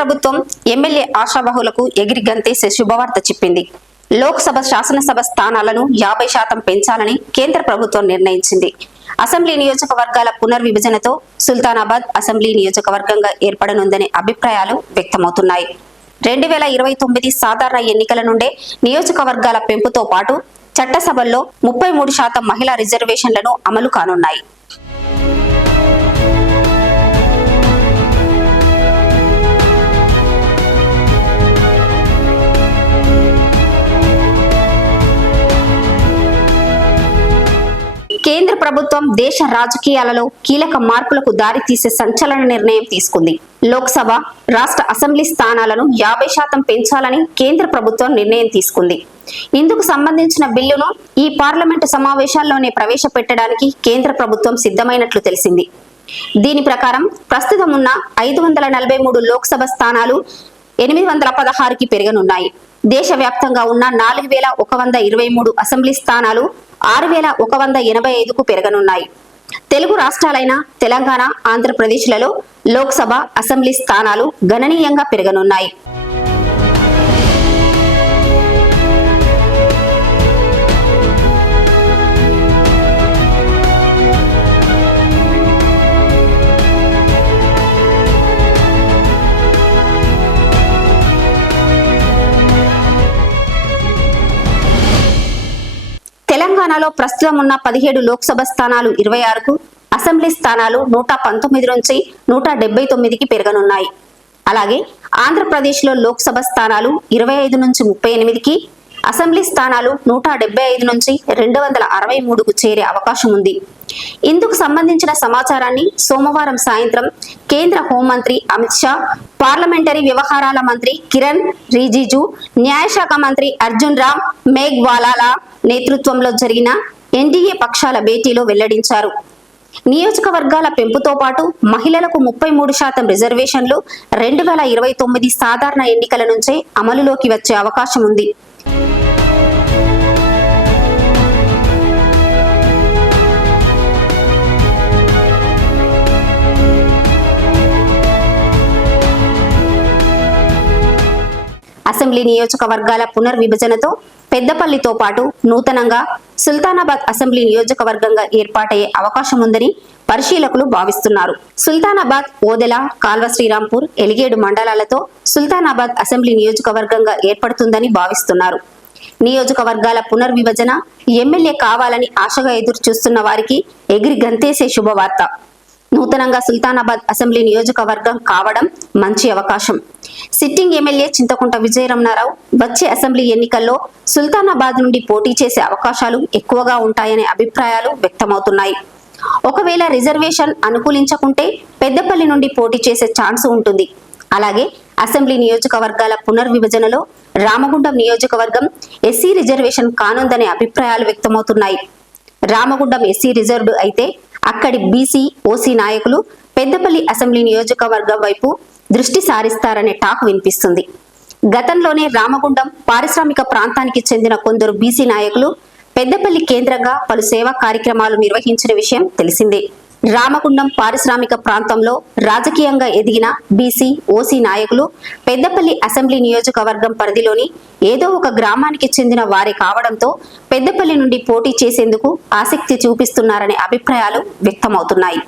ప్రభుత్వం ఎమ్మెల్యే ఆశావహులకు ఎగిరి గంతేసే శుభవార్త చెప్పింది. లోక్సభ, శాసనసభ స్థానాలను 50% పెంచాలని కేంద్ర ప్రభుత్వం నిర్ణయించింది. అసెంబ్లీ నియోజకవర్గాల పునర్విభజనతో సుల్తానాబాద్ అసెంబ్లీ నియోజకవర్గంగా ఏర్పడనుందనే అభిప్రాయాలు వ్యక్తమవుతున్నాయి. 2029 సాధారణ ఎన్నికల నుండే నియోజకవర్గాల పెంపుతో పాటు చట్టసభల్లో 33% మహిళా రిజర్వేషన్లను అమలు కానున్నాయి. కేంద్ర ప్రభుత్వం దేశ రాజకీయాలలో కీలక మార్పులకు దారితీసే సంచలన నిర్ణయం తీసుకుంది. లోక్సభ, రాష్ట్ర అసెంబ్లీ స్థానాలను 50% పెంచాలని కేంద్ర ప్రభుత్వం నిర్ణయం తీసుకుంది. ఇందుకు సంబంధించిన బిల్లును ఈ పార్లమెంటు సమావేశాల్లోనే ప్రవేశపెట్టడానికి కేంద్ర ప్రభుత్వం సిద్ధమైనట్లు తెలిసింది. దీని ప్రకారం ప్రస్తుతం ఉన్న 543 లోక్సభ స్థానాలు 816కి పెరగనున్నాయి. దేశవ్యాప్తంగా ఉన్న 4123 అసెంబ్లీ స్థానాలు 6185కు పెరగనున్నాయి. తెలుగు రాష్ట్రాలైన తెలంగాణ, ఆంధ్రప్రదేశ్లలో లోక్సభ, అసెంబ్లీ స్థానాలు గణనీయంగా పెరగనున్నాయి. తెలంగాణలో ప్రస్తుతం ఉన్న 17 లోక్సభ స్థానాలు 26కు, అసెంబ్లీ స్థానాలు 119 నుంచి 179కి పెరగనున్నాయి. అలాగే ఆంధ్రప్రదేశ్లో లోక్సభ స్థానాలు 25 నుంచి 38కి, అసెంబ్లీ స్థానాలు 175 నుంచి 263కు చేరే అవకాశం ఉంది. ఇందుకు సంబంధించిన సమాచారాన్ని సోమవారం సాయంత్రం కేంద్ర హోంమంత్రి అమిత్ షా, పార్లమెంటరీ వ్యవహారాల మంత్రి కిరణ్ రిజిజు, న్యాయశాఖ మంత్రి అర్జున్ రామ్ మేఘ్వాలా నేతృత్వంలో జరిగిన ఎన్డీఏ పక్షాల భేటీలో వెల్లడించారు. నియోజకవర్గాల పెంపుతో పాటు మహిళలకు 33% రిజర్వేషన్లు 2029 సాధారణ ఎన్నికల నుంచే అమలులోకి వచ్చే అవకాశం ఉంది. అసెంబ్లీ నియోజకవర్గాల పునర్విభజనతో పెద్దపల్లితో పాటు నూతనంగా సుల్తానాబాద్ అసెంబ్లీ నియోజకవర్గంగా ఏర్పాటయ్యే అవకాశం ఉందని పరిశీలకులు భావిస్తున్నారు. సుల్తానాబాద్, ఓదెల, కాల్వ శ్రీరాంపూర్, ఎలిగేడు మండలాలతో సుల్తానాబాద్ అసెంబ్లీ నియోజకవర్గంగా ఏర్పడుతుందని భావిస్తున్నారు. నియోజకవర్గాల పునర్విభజన ఎమ్మెల్యే కావాలని ఆశగా ఎదురు చూస్తున్న వారికి ఎగిరి గంతేసే శుభవార్త. నూతనంగా సుల్తానాబాద్ అసెంబ్లీ నియోజకవర్గం కావడం మంచి అవకాశం. సిట్టింగ్ ఎమ్మెల్యే చింతకుంట విజయరమణారావు వచ్చే అసెంబ్లీ ఎన్నికల్లో సుల్తానాబాద్ నుండి పోటీ చేసే అవకాశాలు ఎక్కువగా ఉంటాయనే అభిప్రాయాలు వ్యక్తమవుతున్నాయి. ఒకవేళ రిజర్వేషన్ అనుకూలించకుంటే పెద్దపల్లి నుండి పోటీ చేసే ఛాన్స్ ఉంటుంది. అలాగే అసెంబ్లీ నియోజకవర్గాల పునర్విభజనలో రామగుండం నియోజకవర్గం ఎస్సీ రిజర్వేషన్ కానుందనే అభిప్రాయాలు వ్యక్తమవుతున్నాయి. రామగుండం ఎస్సీ రిజర్వ్డ్ అయితే అక్కడి బీసీ, ఓసీ నాయకులు పెద్దపల్లి అసెంబ్లీ నియోజకవర్గం వైపు దృష్టి సారిస్తారనే టాక్ వినిపిస్తుంది. గతంలోనే రామగుండం పారిశ్రామిక ప్రాంతానికి చెందిన కొందరు బీసీ నాయకులు పెద్దపల్లి కేంద్రంగా పలు సేవా కార్యక్రమాలు నిర్వహించిన విషయం తెలిసిందే. రామగుండం పారిశ్రామిక ప్రాంతంలో రాజకీయంగా ఎదిగిన బీసీ, ఓసీ నాయకులు పెద్దపల్లి అసెంబ్లీ నియోజకవర్గం పరిధిలోని ఏదో ఒక గ్రామానికి చెందిన వారే కావడంతో పెద్దపల్లి నుండి పోటీ చేసేందుకు ఆసక్తి చూపిస్తున్నారనే అభిప్రాయాలు వ్యక్తమవుతున్నాయి.